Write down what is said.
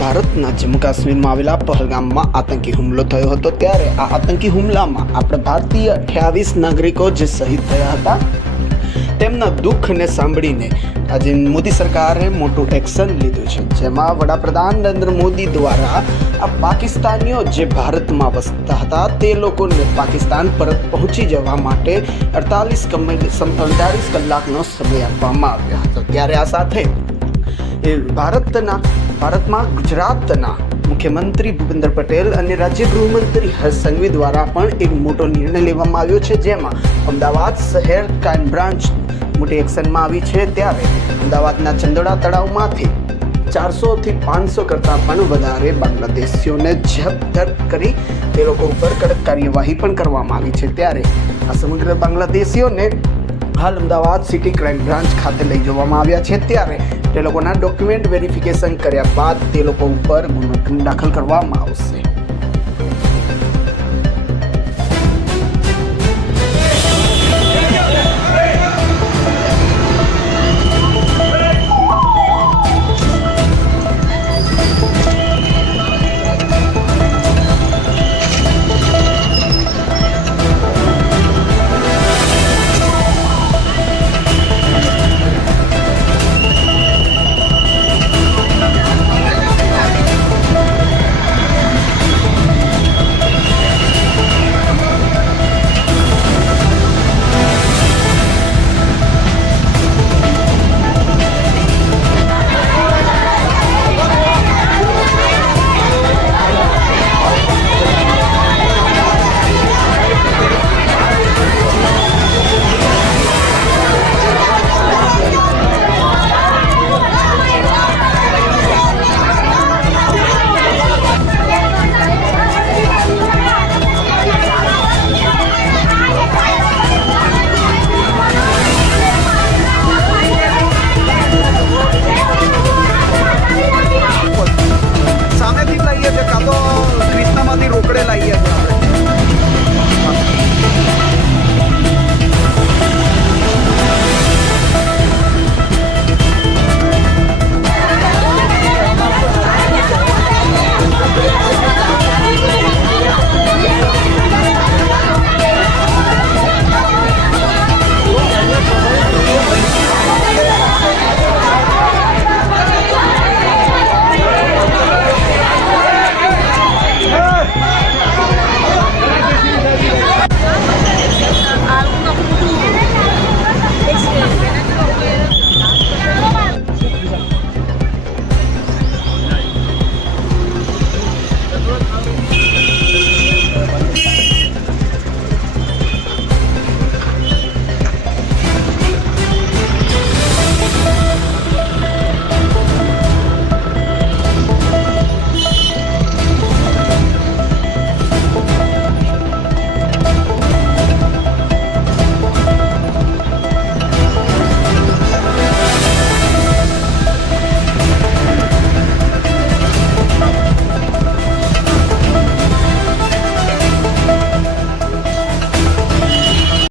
ભારતના જમ્મુ કાશ્મીરમાં આવેલા પહલગામમાં આતંકી હુમલો થયો હતો ત્યારે આ આતંકી હુમલામાં આપણા ભારતીય 28 નાગરિકો જે શહીદ થયા હતા તેમના દુઃખને સાંભળીને આજે મોદી સરકારે મોટું એક્શન લીધું છે, જેમાં વડાપ્રધાન નરેન્દ્ર મોદી દ્વારા આ પાકિસ્તાનીઓ જે ભારતમાં વસતા હતા તે લોકોને પાકિસ્તાન પરત પહોંચી જવા માટે 48 કલાકનો સમય આપવામાં આવ્યો હતો। ત્યારે આ સાથે ભારતમાં ગુજરાતના મુખ્યમંત્રી ભૂપેન્દ્ર પટેલ અને રાજ્ય ગૃહમંત્રી હર્ષ સંઘવી દ્વારા પણ એક મોટો નિર્ણય લેવામાં આવ્યો છે, જેમાં અમદાવાદ શહેર ક્રાઇમ બ્રાન્ચ મોટી એક્શનમાં આવી છે। ત્યારે અમદાવાદના ચંદોડા તળાવમાંથી 400થી 500 કરતાં પણ વધારે બાંગ્લાદેશીઓને જપ્ત કરી તે લોકો ઉપર કડક કાર્યવાહી પણ કરવામાં આવી છે। ત્યારે આ સમગ્ર બાંગ્લાદેશીઓને હાલ અમદાવાદ સિટી ક્રાઇમ બ્રાન્ચ ખાતે લઈ જવામાં આવ્યા છે। ત્યારે તે લોકોના ડોક્યુમેન્ટ વેરિફિકેશન કર્યા બાદ તે લોકો ઉપર ગુનો દાખલ કરવામાં આવશે।